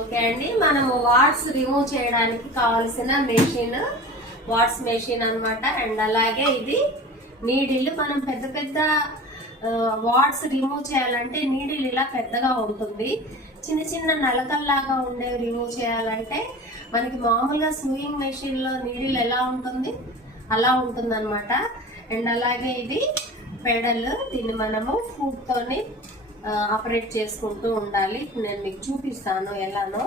Okay అండి, మనము watts remove చేయడానికి కావాల్సిన మెషిన్ వాట్స్ మెషిన్ అన్నమాట. అండ్ అలాగే ఇది నీడిల్. మనం పెద్ద పెద్ద వాట్స్ రిమూవ్ చేయాలంటే నీడిల్ ఇలా పెద్దగా ఉంటుంది. చిన్న చిన్న నలకల్లాగా ఉండే రిమూవ్ చేయాలంటే మనకి మామూలుగా సూయింగ్ మెషిన్ లో నీడిల్ ఎలా ఉంటుంది అలా ఉంటుంది అనమాట. అండ్ అలాగే ఇది పెడల్. దీన్ని మనము ఫుట్ తోని ఆపరేట్ చేసుకుంటూ ఉండాలి. నేను మీకు చూపిస్తాను ఎలానో.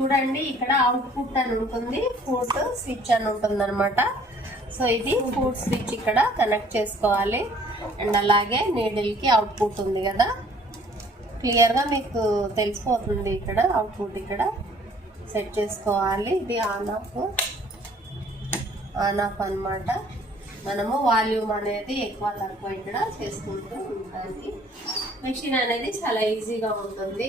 చూడండి, ఇక్కడ అవుట్పుట్ అని ఉంటుంది, ఫుట్ స్విచ్ అని ఉంటుంది అనమాట. సో ఇది ఫుట్ స్విచ్ ఇక్కడ కనెక్ట్ చేసుకోవాలి. అండ్ అలాగే నీడిల్ కి అవుట్పుట్ ఉంది కదా, క్లియర్ గా మీకు తెలిసిపోతుంది. ఇక్కడ అవుట్పుట్ ఇక్కడ సెట్ చేసుకోవాలి. ఇది ఆన్ ఆఫ్ అన్నమాట. మనము వాల్యూమ్ అనేది ఎక్కువ తక్కువ ఇక్కడ చేసుకుంటూ ఉంటానికి. మెషిన్ అనేది చాలా ఈజీగా ఉంటుంది.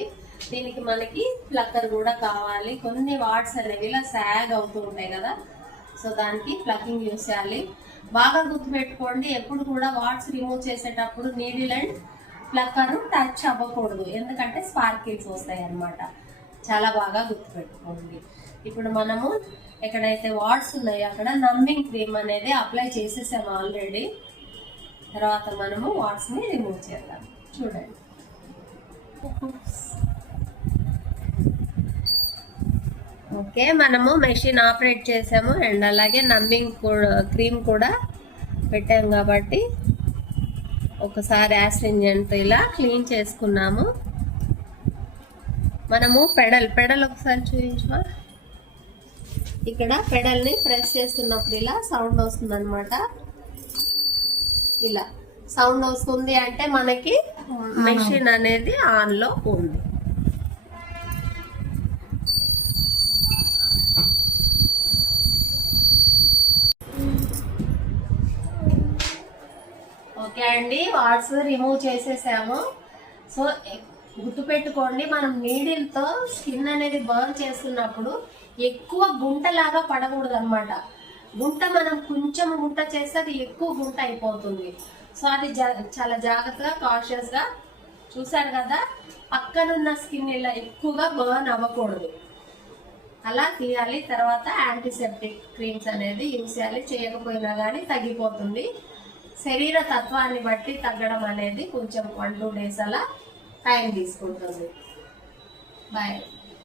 దీనికి మనకి ప్లక్కర్ కూడా కావాలి. కొన్ని వాట్స్ అనేవి ఇలా సాగ్ అవుతూ ఉంటాయి కదా, సో దానికి ప్లక్కింగ్ యూస్ చేయాలి. బాగా గుర్తుపెట్టుకోండి, ఎప్పుడు కూడా వాట్స్ రిమూవ్ చేసేటప్పుడు నీడిల్ అండ్ ప్లక్కర్ టచ్ అవ్వకూడదు, ఎందుకంటే స్పార్కిల్స్ వస్తాయి అన్నమాట. చాలా బాగా గుర్తుపెట్టుకోండి. ఇప్పుడు మనము ఎక్కడైతే వాట్స్ ఉన్నాయో అక్కడ నమ్మింగ్ క్రీమ్ అనేది అప్లై చేసేసాము ఆల్రెడీ. తర్వాత మనము వాట్స్ ని రిమూవ్ చేద్దాం. చూడండి, ఓకే, మనము మెషిన్ ఆపరేట్ చేసాము. అండ్ అలాగే నమ్మింగ్ క్రీమ్ కూడా పెట్టాము కాబట్టి ఒకసారి యాస్ట్రింజెంట్ ఇలా క్లీన్ చేసుకున్నాము. మనము పెడల్ ఒకసారి చూపించమా. ఇక్కడ పెడల్ ని ప్రెస్ చేస్తున్నప్పుడు ఇలా సౌండ్ వస్తుంది అనమాట. ఇలా సౌండ్ వస్తుంది అంటే మనకి మెషిన్ అనేది ఆన్ లో ఉంది. ఓకే అండి, వాట్స్ రిమూవ్ చేసేసాము. సో గుర్తుపెట్టుకోండి, మనం నీడిల్ తో స్కిన్ అనేది బర్న్ చేస్తున్నప్పుడు ఎక్కువ గుంటలాగా పడకూడదు అనమాట. గుంట మనం కొంచెం గుంట చేస్తే అది ఎక్కువ గుంట అయిపోతుంది. సో అది చాలా జాగ్రత్తగా కాషియస్ గా చూసారు కదా, పక్కనున్న స్కిన్ ఇలా ఎక్కువగా బర్న్ అవ్వకూడదు, అలా తీయాలి. తర్వాత యాంటీసెప్టిక్ క్రీమ్స్ అనేది యూజ్ చేయాలి. చేయకపోయినా కానీ తగ్గిపోతుంది. శరీర తత్వాన్ని బట్టి తగ్గడం అనేది కొంచెం 1-2 days అలా టైం తీసుకుంటుంది. బాయ్.